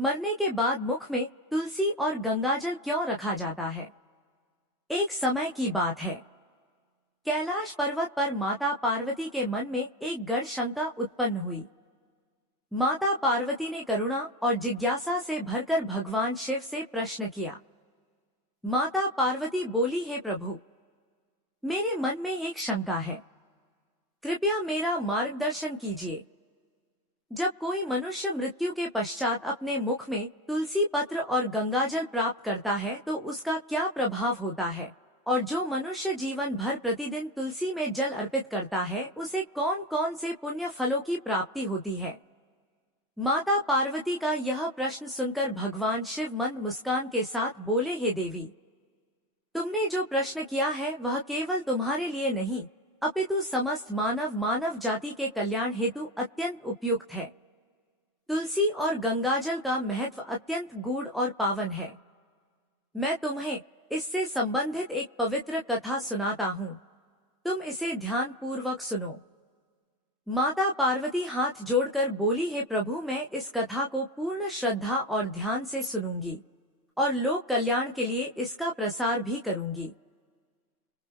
मरने के बाद मुख में तुलसी और गंगाजल क्यों रखा जाता है? एक समय की बात है। कैलाश पर्वत पर माता पार्वती के मन में एक गढ़ शंका उत्पन्न हुई। माता पार्वती ने करुणा और जिज्ञासा से भरकर भगवान शिव से प्रश्न किया। माता पार्वती बोली, हे प्रभु, मेरे मन में एक शंका है, कृपया मेरा मार्गदर्शन कीजिए। जब कोई मनुष्य मृत्यु के पश्चात अपने मुख में तुलसी पत्र और गंगाजल प्राप्त करता है तो उसका क्या प्रभाव होता है, और जो मनुष्य जीवन भर प्रतिदिन तुलसी में जल अर्पित करता है उसे कौन कौन से पुण्य फलों की प्राप्ति होती है? माता पार्वती का यह प्रश्न सुनकर भगवान शिव मंद मुस्कान के साथ बोले, हे देवी, तुमने जो प्रश्न किया है वह केवल तुम्हारे लिए नहीं अपितु समस्त मानव जाति के कल्याण हेतु अत्यंत उपयुक्त है। तुलसी और गंगाजल का महत्व अत्यंत गूढ़ और पावन है। मैं तुम्हें इससे संबंधित एक पवित्र कथा सुनाता हूँ, तुम इसे ध्यान पूर्वक सुनो। माता पार्वती हाथ जोड़कर बोली, हे प्रभु, मैं इस कथा को पूर्ण श्रद्धा और ध्यान से सुनूंगी और लोक कल्याण के लिए इसका प्रसार भी करूंगी।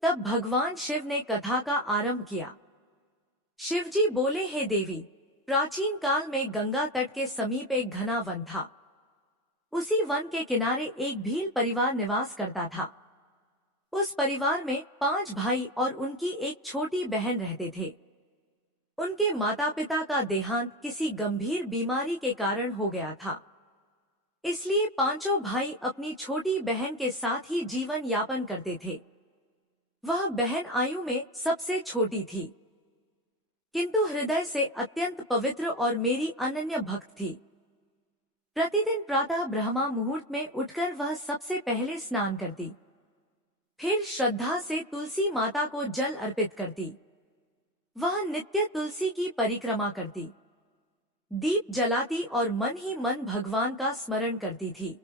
तब भगवान शिव ने कथा का आरंभ किया। शिवजी बोले, हे देवी, प्राचीन काल में गंगा तट के समीप एक घना वन था। उसी वन के किनारे एक भील परिवार निवास करता था। उस परिवार में 5 भाई और उनकी एक छोटी बहन रहते थे। उनके माता पिता का देहांत किसी गंभीर बीमारी के कारण हो गया था। इसलिए पांचों भाई अपनी छोटी बहन के साथ ही जीवन यापन करते थे। वह बहन आयु में सबसे छोटी थी, किंतु हृदय से अत्यंत पवित्र और मेरी अनन्य भक्त थी। प्रतिदिन प्रातः ब्रह्मा मुहूर्त में उठकर वह सबसे पहले स्नान करती, फिर श्रद्धा से तुलसी माता को जल अर्पित करती। वह नित्य तुलसी की परिक्रमा करती, दीप जलाती और मन ही मन भगवान का स्मरण करती थी।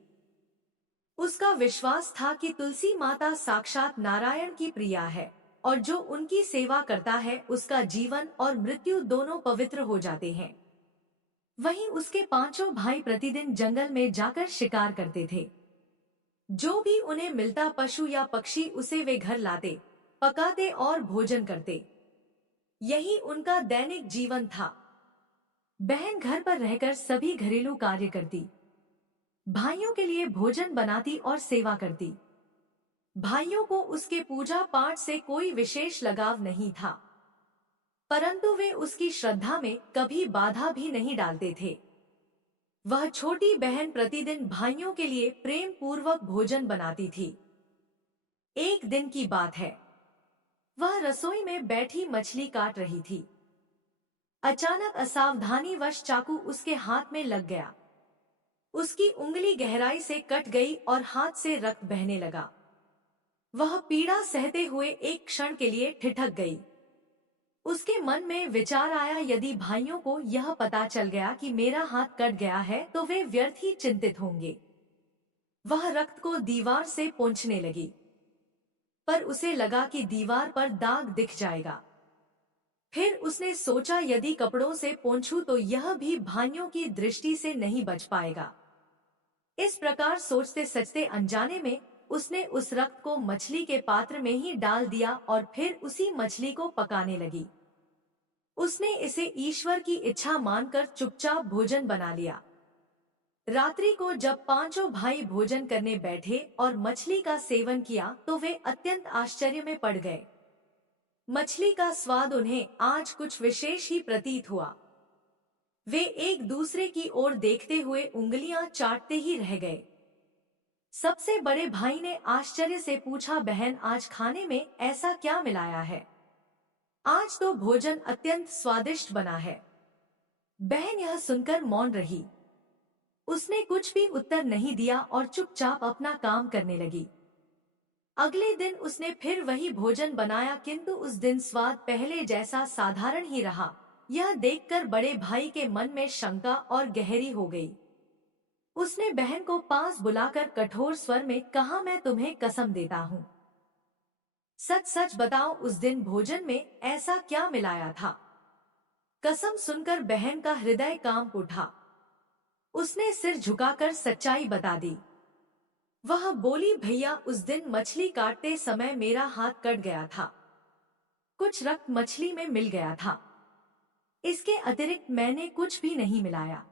उसका विश्वास था कि तुलसी माता साक्षात नारायण की प्रिया है और जो उनकी सेवा करता है उसका जीवन और मृत्यु दोनों पवित्र हो जाते हैं। वहीं उसके पांचों भाई प्रतिदिन जंगल में जाकर शिकार करते थे। जो भी उन्हें मिलता पशु या पक्षी उसे वे घर लाते, पकाते और भोजन करते। यही उनका दैनिक जीवन था। बहन घर पर रहकर सभी घरेलू कार्य करती, भाइयों के लिए भोजन बनाती और सेवा करती। भाइयों को उसके पूजा पाठ से कोई विशेष लगाव नहीं था, परंतु वे उसकी श्रद्धा में कभी बाधा भी नहीं डालते थे। वह छोटी बहन प्रतिदिन भाइयों के लिए प्रेम पूर्वक भोजन बनाती थी। एक दिन की बात है, वह रसोई में बैठी मछली काट रही थी। अचानक असावधानीवश चाकू उसके हाथ में लग गया। उसकी उंगली गहराई से कट गई और हाथ से रक्त बहने लगा। वह पीड़ा सहते हुए एक क्षण के लिए ठिठक गई। उसके मन में विचार आया, यदि भाइयों को यह पता चल गया कि मेरा हाथ कट गया है तो वे व्यर्थ ही चिंतित होंगे। वह रक्त को दीवार से पोंछने लगी, पर उसे लगा कि दीवार पर दाग दिख जाएगा। फिर उसने सोचा, यदि कपड़ों से पोंछूं तो यह भी भाइयों की दृष्टि से नहीं बच पाएगा। इस प्रकार सोचते सचते अनजाने में उसने उस रक्त को मछली के पात्र में ही डाल दिया और फिर उसी मछली को पकाने लगी। उसने इसे ईश्वर की इच्छा मानकर चुपचाप भोजन बना लिया। रात्रि को जब पांचों भाई भोजन करने बैठे और मछली का सेवन किया तो वे अत्यंत आश्चर्य में पड़ गए। मछली का स्वाद उन्हें आज कुछ विशेष ही प्रतीत हुआ। वे एक दूसरे की ओर देखते हुए उंगलियां चाटते ही रह गए। सबसे बड़े भाई ने आश्चर्य से पूछा, बहन, आज खाने में ऐसा क्या मिलाया है? आज तो भोजन अत्यंत स्वादिष्ट बना है। बहन यह सुनकर मौन रही। उसने कुछ भी उत्तर नहीं दिया और चुपचाप अपना काम करने लगी। अगले दिन उसने फिर वही भोजन बनाया, किंतु उस दिन स्वाद पहले जैसा साधारण ही रहा। यह देखकर बड़े भाई के मन में शंका और गहरी हो गई। उसने बहन को पास बुलाकर कठोर स्वर में कहा, मैं तुम्हें कसम देता हूँ, सच सच बताओ, उस दिन भोजन में ऐसा क्या मिलाया था? कसम सुनकर बहन का हृदय कांप उठा। उसने सिर झुकाकर सच्चाई बता दी। वह बोली, भैया उस दिन मछली काटते समय मेरा हाथ कट गया था। कुछ रक्त मछली में मिल गया था। इसके अतिरिक्त मैंने कुछ भी नहीं मिलाया।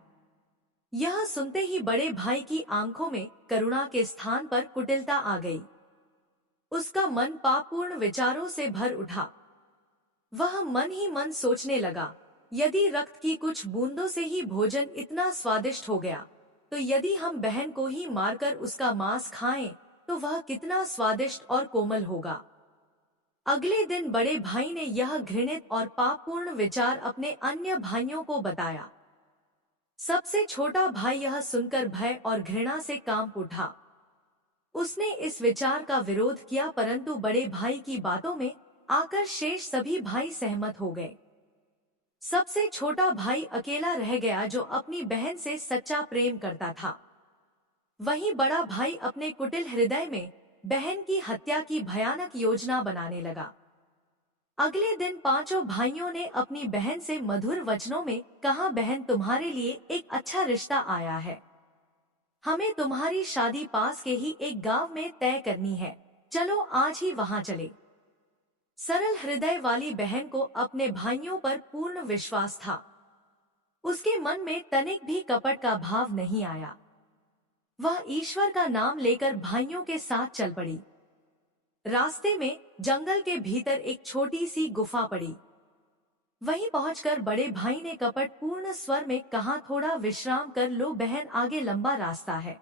यह सुनते ही बड़े भाई की आंखों में करुणा के स्थान पर कुटिलता आ गई। उसका मन पापपूर्ण विचारों से भर उठा। वह मन ही मन सोचने लगा, यदि रक्त की कुछ बूंदों से ही भोजन इतना स्वादिष्ट हो गया, तो यदि हम बहन को ही मारकर उसका मांस खाएं, तो वह कितना स्वादिष्ट और कोमल होगा। अगले दिन बड़े भाई ने यह घृणित और पापपूर्ण विचार अपने अन्य भाइयों को बताया। सबसे छोटा भाई यह सुनकर भय और घृणा से कांप उठा। उसने इस विचार का विरोध किया, परंतु बड़े भाई की बातों में आकर शेष सभी भाई सहमत हो गए। सबसे छोटा भाई अकेला रह गया, जो अपनी बहन से सच्चा प्रेम करता था। वहीं बड़ा भाई अपने कुटिल हृदय में बहन की हत्या की भयानक योजना बनाने लगा। अगले दिन पांचों भाइयों ने अपनी बहन से मधुर वचनों में कहा, बहन तुम्हारे लिए एक अच्छा रिश्ता आया है। हमें तुम्हारी शादी पास के ही एक गांव में तय करनी है। चलो आज ही वहां चले। सरल हृदय वाली बहन को अपने भाइयों पर पूर्ण विश्वास था। उसके मन में तनिक भी कपट का भाव नहीं आया। वह ईश्वर का नाम लेकर भाइयों के साथ चल पड़ी। रास्ते में जंगल के भीतर एक छोटी सी गुफा पड़ी। वहीं पहुंचकर बड़े भाई ने कपट पूर्ण स्वर में कहा, थोड़ा विश्राम कर लो बहन, आगे लंबा रास्ता है।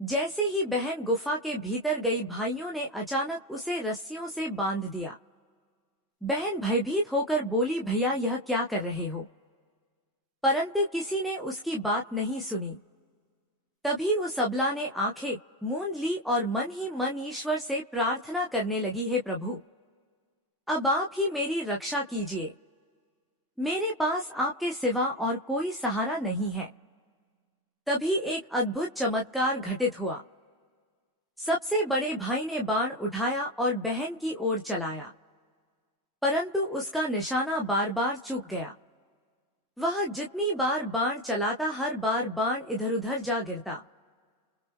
जैसे ही बहन गुफा के भीतर गई, भाइयों ने अचानक उसे रस्सियों से बांध दिया। बहन भयभीत होकर बोली, भैया यह क्या कर रहे हो? परंतु किसी ने उसकी बात नहीं सुनी। तभी उस अबला ने आंखें मूंद ली और मन ही मन ईश्वर से प्रार्थना करने लगी, हे प्रभु, अब आप ही मेरी रक्षा कीजिए। मेरे पास आपके सिवा और कोई सहारा नहीं है। तभी एक अद्भुत चमत्कार घटित हुआ। सबसे बड़े भाई ने बाण उठाया और बहन की ओर चलाया, परंतु उसका निशाना बार बार चूक गया। वह जितनी बार बाण चलाता, हर बार बाण इधर उधर जा गिरता।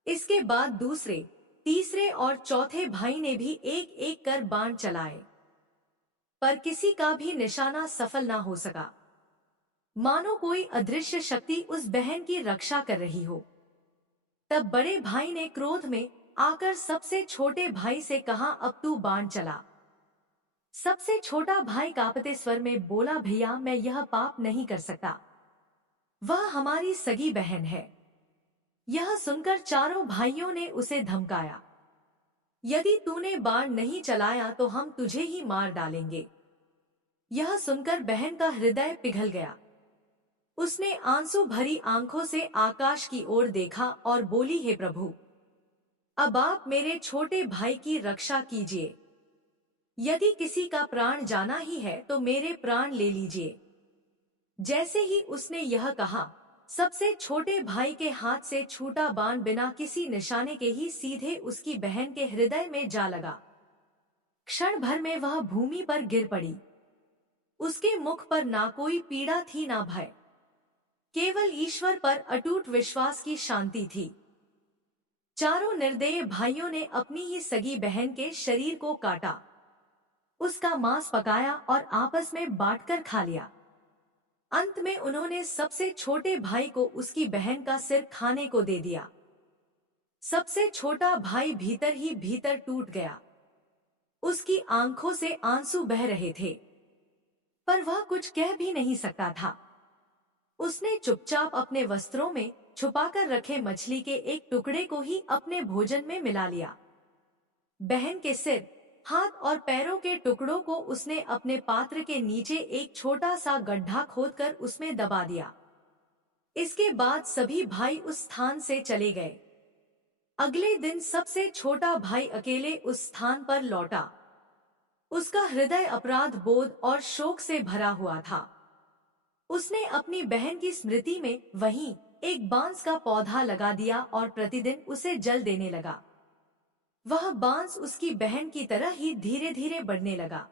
इसके बाद दूसरे, तीसरे और चौथे भाई ने भी एक एक कर बाण चलाए, पर किसी का भी निशाना सफल ना हो सका। मानो कोई अदृश्य शक्ति उस बहन की रक्षा कर रही हो। तब बड़े भाई ने क्रोध में आकर सबसे छोटे भाई से कहा, अब तू बाण चला। सबसे छोटा भाई कांपते स्वर में बोला, भैया मैं यह पाप नहीं कर सकता। वह हमारी सगी बहन है। यह सुनकर चारों भाइयों ने उसे धमकाया, यदि तूने बाण नहीं चलाया तो हम तुझे ही मार डालेंगे। यह सुनकर बहन का हृदय पिघल गया। उसने आंसू भरी आंखों से आकाश की ओर देखा और बोली, हे प्रभु, अब आप मेरे छोटे भाई की रक्षा कीजिए। यदि किसी का प्राण जाना ही है तो मेरे प्राण ले लीजिए। जैसे ही उसने यह कहा, सबसे छोटे भाई के हाथ से छूटा बाण बिना किसी निशाने के ही सीधे उसकी बहन के हृदय में जा लगा। क्षण भर में वह भूमि पर गिर पड़ी। उसके मुख पर ना कोई पीड़ा थी ना भय, केवल ईश्वर पर अटूट विश्वास की शांति थी। चारों निर्दयी भाइयों ने अपनी ही सगी बहन के शरीर को काटा, उसका मांस पकाया और आपस में बांटकर खा लिया। अंत में उन्होंने सबसे छोटे भाई को उसकी बहन का सिर खाने को दे दिया। सबसे छोटा भाई भीतर ही भीतर टूट गया। उसकी आंखों से आंसू बह रहे थे, पर वह कुछ कह भी नहीं सकता था। उसने चुपचाप अपने वस्त्रों में छुपाकर रखे मछली के एक टुकड़े को ही अपने भोजन में मिला लिया। बहन के सिर, हाथ और पैरों के टुकड़ों को उसने अपने पात्र के नीचे एक छोटा सा गड्ढा खोदकर उसमें दबा दिया। इसके बाद सभी भाई उस स्थान से चले गए। अगले दिन सबसे छोटा भाई अकेले उस स्थान पर लौटा। उसका हृदय अपराध बोध और शोक से भरा हुआ था। उसने अपनी बहन की स्मृति में वहीं एक बांस का पौधा लगा दिया और प्रतिदिन उसे जल देने लगा। वह बांस उसकी बहन की तरह ही धीरे धीरे बढ़ने लगा।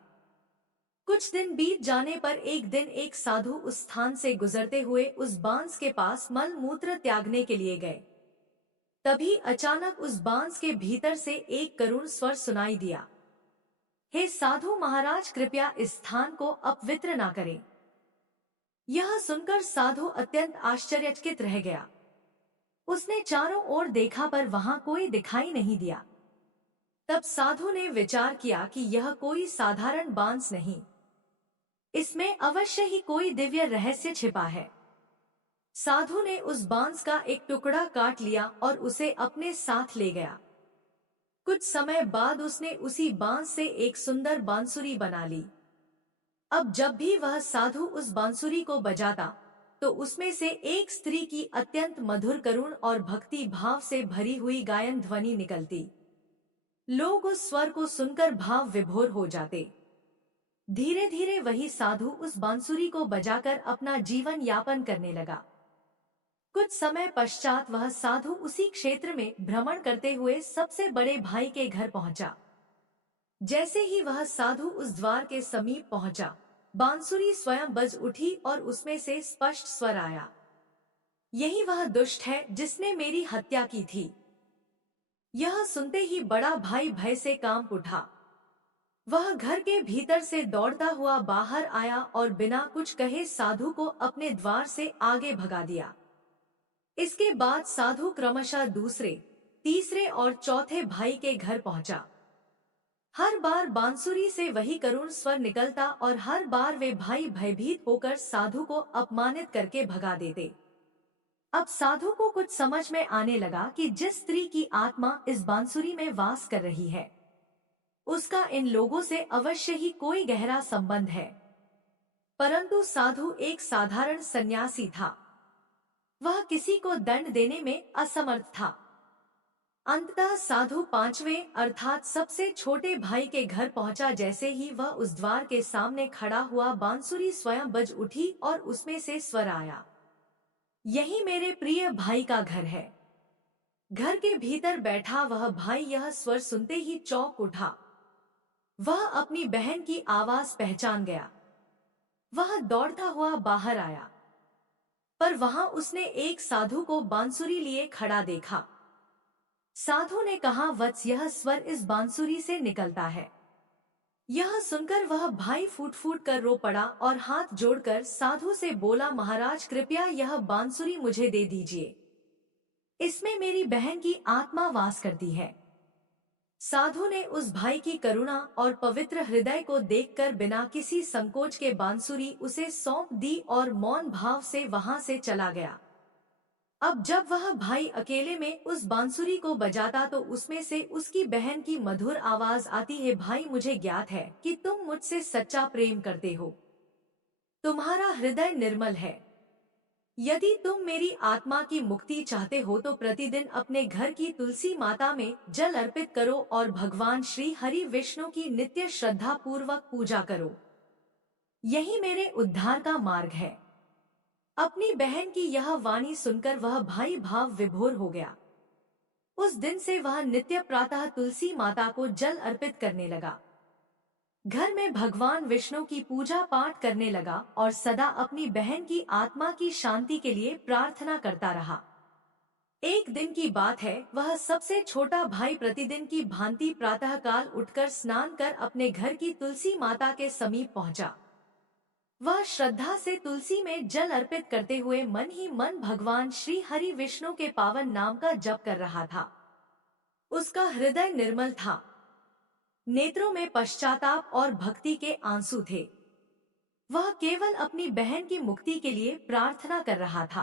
कुछ दिन बीत जाने पर एक दिन एक साधु उस स्थान से गुजरते हुए उस बांस के पास मल मूत्र त्यागने के लिए गए। तभी अचानक उस बांस के भीतर से एक करुण स्वर सुनाई दिया। हे साधु महाराज, कृपया इस स्थान को अपवित्र ना करें। यह सुनकर साधु अत्यंत आश्चर्यचकित रह गया। उसने चारों ओर देखा पर वहां कोई दिखाई नहीं दिया। तब साधु ने विचार किया कि यह कोई साधारण बांस नहीं, इसमें अवश्य ही कोई दिव्य रहस्य छिपा है। साधु ने उस बांस का एक टुकड़ा काट लिया और उसे अपने साथ ले गया। कुछ समय बाद उसने उसी बांस से एक सुंदर बांसुरी बना ली। अब जब भी वह साधु उस बांसुरी को बजाता तो उसमें से एक स्त्री की अत्यंत मधुर, करुण और भक्ति भाव से भरी हुई गायन ध्वनि निकलती। लोग उस स्वर को सुनकर भाव विभोर हो जाते। धीरे धीरे वही साधु उस बांसुरी को बजाकर अपना जीवन यापन करने लगा। कुछ समय पश्चात वह साधु उसी क्षेत्र में भ्रमण करते हुए सबसे बड़े भाई के घर पहुंचा। जैसे ही वह साधु उस द्वार के समीप पहुंचा, बांसुरी स्वयं बज उठी और उसमें से स्पष्ट स्वर आया, यही वह दुष्ट है जिसने मेरी हत्या की थी। यह सुनते ही बड़ा भाई भय से कांप उठा। वह घर के भीतर से दौड़ता हुआ बाहर आया और बिना कुछ कहे साधु को अपने द्वार से आगे भगा दिया। इसके बाद साधु क्रमशः दूसरे, तीसरे और चौथे भाई के घर पहुंचा। हर बार बांसुरी से वही करुण स्वर निकलता और हर बार वे भाई भयभीत होकर साधु को अपमानित करके भगा देते। अब साधु को कुछ समझ में आने लगा कि जिस स्त्री की आत्मा इस बांसुरी में वास कर रही है, उसका इन लोगों से अवश्य ही कोई गहरा संबंध है। परंतु साधु एक साधारण सन्यासी था। वह किसी को दंड देने में असमर्थ था। अंततः साधु पांचवें अर्थात सबसे छोटे भाई के घर पहुंचा। जैसे ही वह उस द्वार के सामने खड़ा हुआ, बांसुरी स्वयं बज उठी और उसमें से स्वर आया, यही मेरे प्रिय भाई का घर है। घर के भीतर बैठा वह भाई यह स्वर सुनते ही चौंक उठा। वह अपनी बहन की आवाज पहचान गया। वह दौड़ता हुआ बाहर आया, पर वहां उसने एक साधु को बांसुरी लिए खड़ा देखा। साधु ने कहा, वत्स, यह स्वर इस बांसुरी से निकलता है। यह सुनकर वह भाई फूट फूट कर रो पड़ा और हाथ जोड़कर साधु से बोला, महाराज, कृपया यह बांसुरी मुझे दे दीजिए। इसमें मेरी बहन की आत्मा वास करती है। साधु ने उस भाई की करुणा और पवित्र हृदय को देखकर बिना किसी संकोच के बांसुरी उसे सौंप दी और मौन भाव से वहां से चला गया। अब जब वह भाई अकेले में उस बांसुरी को बजाता तो उसमें से उसकी बहन की मधुर आवाज आती है, भाई, मुझे ज्ञात है कि तुम मुझसे सच्चा प्रेम करते हो। तुम्हारा हृदय निर्मल है। यदि तुम मेरी आत्मा की मुक्ति चाहते हो तो प्रतिदिन अपने घर की तुलसी माता में जल अर्पित करो और भगवान श्री हरि विष्णु की नित्य श्रद्धा पूर्वक पूजा करो। यही मेरे उद्धार का मार्ग है। अपनी बहन की यह वाणी सुनकर वह भाई भाव विभोर हो गया। उस दिन से वह नित्य प्रातः तुलसी माता को जल अर्पित करने लगा। घर में भगवान विष्णु की पूजा पाठ करने लगा और सदा अपनी बहन की आत्मा की शांति के लिए प्रार्थना करता रहा। एक दिन की बात है, वह सबसे छोटा भाई प्रतिदिन की भांति प्रातःकाल उठकर स्नान कर अपने घर की तुलसी माता के समीप पहुंचा। वह श्रद्धा से तुलसी में जल अर्पित करते हुए मन ही मन भगवान श्री हरि विष्णु के पावन नाम का जप कर रहा था। उसका हृदय निर्मल था। नेत्रों में पश्चाताप और भक्ति के आंसू थे। वह केवल अपनी बहन की मुक्ति के लिए प्रार्थना कर रहा था।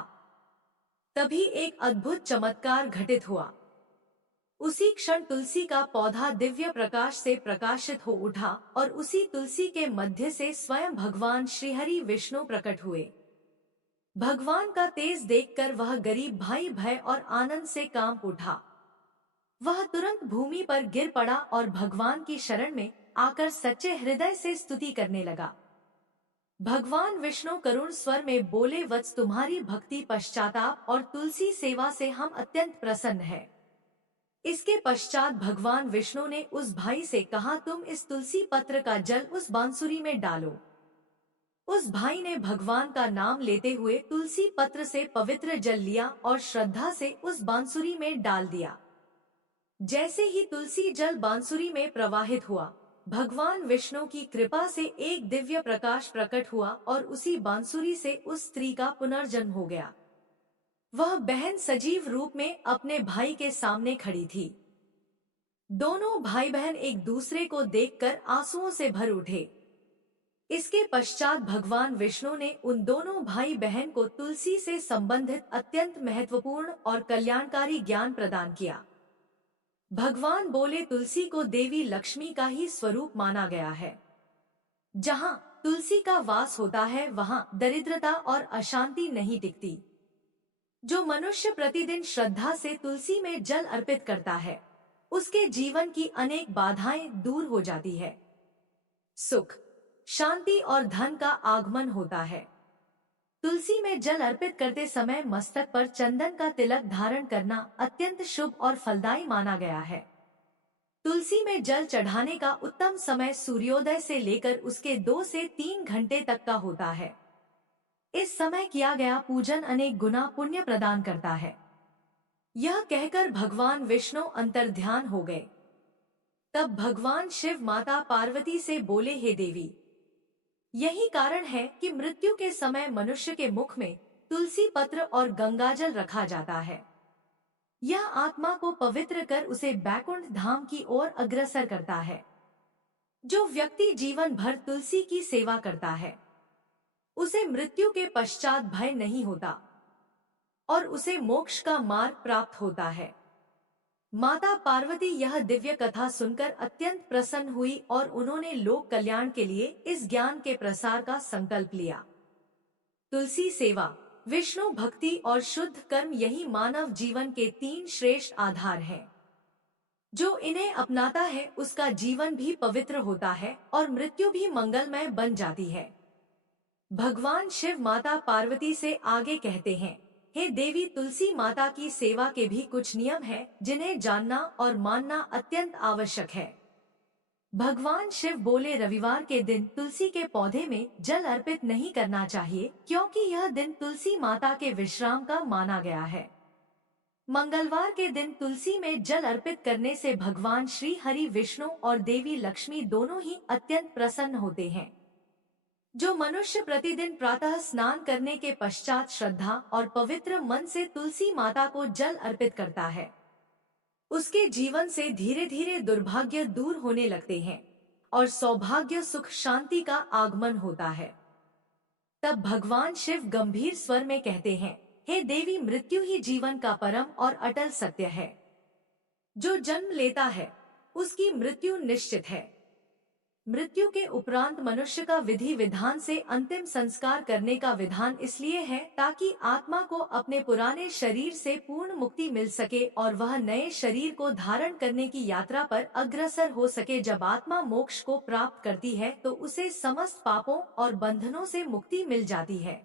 तभी एक अद्भुत चमत्कार घटित हुआ। उसी क्षण तुलसी का पौधा दिव्य प्रकाश से प्रकाशित हो उठा और उसी तुलसी के मध्य से स्वयं भगवान श्रीहरि विष्णु प्रकट हुए। भगवान का तेज देखकर वह गरीब भाई भय और आनंद से कांप उठा। वह तुरंत भूमि पर गिर पड़ा और भगवान की शरण में आकर सच्चे हृदय से स्तुति करने लगा। भगवान विष्णु करुण स्वर में बोले, वत्स, तुम्हारी भक्ति, पश्चाताप और तुलसी सेवा से हम अत्यंत प्रसन्न हैं। इसके पश्चात भगवान विष्णु ने उस भाई से कहा, तुम इस तुलसी पत्र का जल उस बांसुरी में डालो। उस भाई ने भगवान का नाम लेते हुए तुलसी पत्र से पवित्र जल लिया और श्रद्धा से उस बांसुरी में डाल दिया। जैसे ही तुलसी जल बांसुरी में प्रवाहित हुआ, भगवान विष्णु की कृपा से एक दिव्य प्रकाश प्रकट हुआ और उसी बांसुरी से उस स्त्री का पुनर्जन्म हो गया। वह बहन सजीव रूप में अपने भाई के सामने खड़ी थी। दोनों भाई बहन एक दूसरे को देखकर आंसुओं से भर उठे। इसके पश्चात भगवान विष्णु ने उन दोनों भाई बहन को तुलसी से संबंधित अत्यंत महत्वपूर्ण और कल्याणकारी ज्ञान प्रदान किया। भगवान बोले, तुलसी को देवी लक्ष्मी का ही स्वरूप माना गया है। जहाँ तुलसी का वास होता है वहाँ दरिद्रता और अशांति नहीं टिकती। जो मनुष्य प्रतिदिन श्रद्धा से तुलसी में जल अर्पित करता है, उसके जीवन की अनेक बाधाएं दूर हो जाती है। सुख, शांति और धन का आगमन होता है। तुलसी में जल अर्पित करते समय मस्तक पर चंदन का तिलक धारण करना अत्यंत शुभ और फलदायी माना गया है। तुलसी में जल चढ़ाने का उत्तम समय सूर्योदय से लेकर उसके 2 से 3 घंटे तक का होता है। इस समय किया गया पूजन अनेक गुना पुण्य प्रदान करता है। यह कहकर भगवान विष्णु अंतर्ध्यान हो गए। तब भगवान शिव माता पार्वती से बोले, हे देवी, यही कारण है कि मृत्यु के समय मनुष्य के मुख में तुलसी पत्र और गंगाजल रखा जाता है। यह आत्मा को पवित्र कर उसे बैकुंठ धाम की ओर अग्रसर करता है। जो व्यक्ति जीवन भर तुलसी की सेवा करता है, उसे मृत्यु के पश्चात भय नहीं होता और उसे मोक्ष का मार्ग प्राप्त होता है। माता पार्वती यह दिव्य कथा सुनकर अत्यंत प्रसन्न हुई और उन्होंने लोक कल्याण के लिए इस ज्ञान के प्रसार का संकल्प लिया। तुलसी सेवा, विष्णु भक्ति और शुद्ध कर्म यही मानव जीवन के 3 श्रेष्ठ आधार हैं। जो इन्हें अपनाता है उसका जीवन भी पवित्र होता है और मृत्यु भी मंगलमय बन जाती है। भगवान शिव माता पार्वती से आगे कहते हैं, हे देवी, तुलसी माता की सेवा के भी कुछ नियम हैं जिन्हें जानना और मानना अत्यंत आवश्यक है। भगवान शिव बोले, रविवार के दिन तुलसी के पौधे में जल अर्पित नहीं करना चाहिए क्योंकि यह दिन तुलसी माता के विश्राम का माना गया है। मंगलवार के दिन तुलसी में जल अर्पित करने से भगवान श्री हरि विष्णु और देवी लक्ष्मी दोनों ही अत्यंत प्रसन्न होते हैं। जो मनुष्य प्रतिदिन प्रातः स्नान करने के पश्चात श्रद्धा और पवित्र मन से तुलसी माता को जल अर्पित करता है, उसके जीवन से धीरे धीरे दुर्भाग्य दूर होने लगते हैं और सौभाग्य, सुख, शांति का आगमन होता है। तब भगवान शिव गंभीर स्वर में कहते हैं, हे देवी, मृत्यु ही जीवन का परम और अटल सत्य है। जो जन्म लेता है उसकी मृत्यु निश्चित है। मृत्यु के उपरांत मनुष्य का विधि विधान से अंतिम संस्कार करने का विधान इसलिए है ताकि आत्मा को अपने पुराने शरीर से पूर्ण मुक्ति मिल सके और वह नए शरीर को धारण करने की यात्रा पर अग्रसर हो सके। जब आत्मा मोक्ष को प्राप्त करती है तो उसे समस्त पापों और बंधनों से मुक्ति मिल जाती है।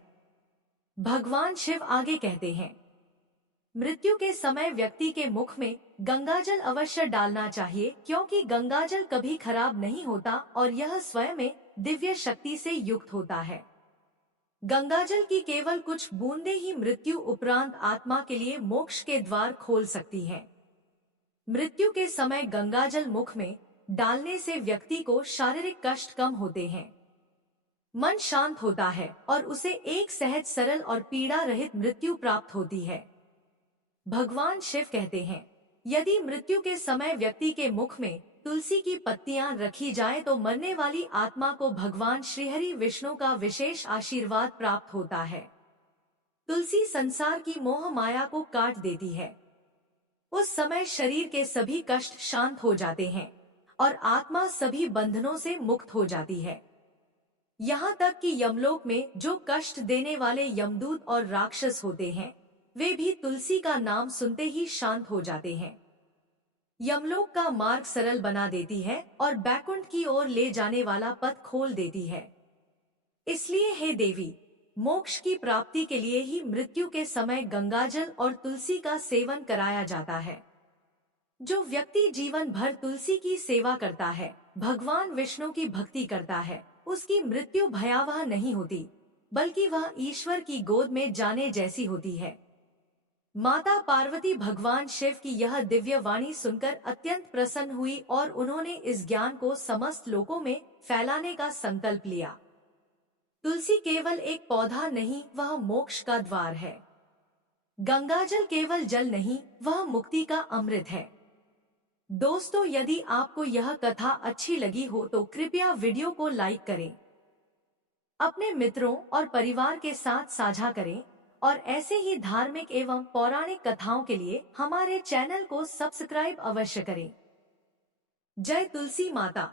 भगवान शिव आगे कहते हैं, मृत्यु के समय व्यक्ति के मुख में गंगाजल अवश्य डालना चाहिए क्योंकि गंगाजल कभी खराब नहीं होता और यह स्वयं में दिव्य शक्ति से युक्त होता है। गंगाजल की केवल कुछ बूंदें ही मृत्यु उपरांत आत्मा के लिए मोक्ष के द्वार खोल सकती हैं। मृत्यु के समय गंगाजल मुख में डालने से व्यक्ति को शारीरिक कष्ट कम होते हैं, मन शांत होता है और उसे एक सहज, सरल और पीड़ा रहित मृत्यु प्राप्त होती है। भगवान शिव कहते हैं, यदि मृत्यु के समय व्यक्ति के मुख में तुलसी की पत्तियां रखी जाएं तो मरने वाली आत्मा को भगवान श्रीहरि विष्णु का विशेष आशीर्वाद प्राप्त होता है। तुलसी संसार की मोह माया को काट देती है। उस समय शरीर के सभी कष्ट शांत हो जाते हैं और आत्मा सभी बंधनों से मुक्त हो जाती है। यहाँ तक कि यमलोक में जो कष्ट देने वाले यमदूत और राक्षस होते हैं, वे भी तुलसी का नाम सुनते ही शांत हो जाते हैं। यमलोक का मार्ग सरल बना देती है और बैकुंठ की ओर ले जाने वाला पथ खोल देती है। इसलिए हे देवी, मोक्ष की प्राप्ति के लिए ही मृत्यु के समय गंगाजल और तुलसी का सेवन कराया जाता है। जो व्यक्ति जीवन भर तुलसी की सेवा करता है, भगवान विष्णु की भक्ति करता है, उसकी मृत्यु भयावह नहीं होती, बल्कि वह ईश्वर की गोद में जाने जैसी होती है। माता पार्वती भगवान शिव की यह दिव्य वाणी सुनकर अत्यंत प्रसन्न हुई और उन्होंने इस ज्ञान को समस्त लोकों में फैलाने का संकल्प लिया। तुलसी केवल एक पौधा नहीं, वह मोक्ष का द्वार है। गंगाजल केवल जल नहीं, वह मुक्ति का अमृत है। दोस्तों, यदि आपको यह कथा अच्छी लगी हो तो कृपया वीडियो को लाइक करें, अपने मित्रों और परिवार के साथ साझा करें और ऐसे ही धार्मिक एवं पौराणिक कथाओं के लिए हमारे चैनल को सब्सक्राइब अवश्य करें। जय तुलसी माता।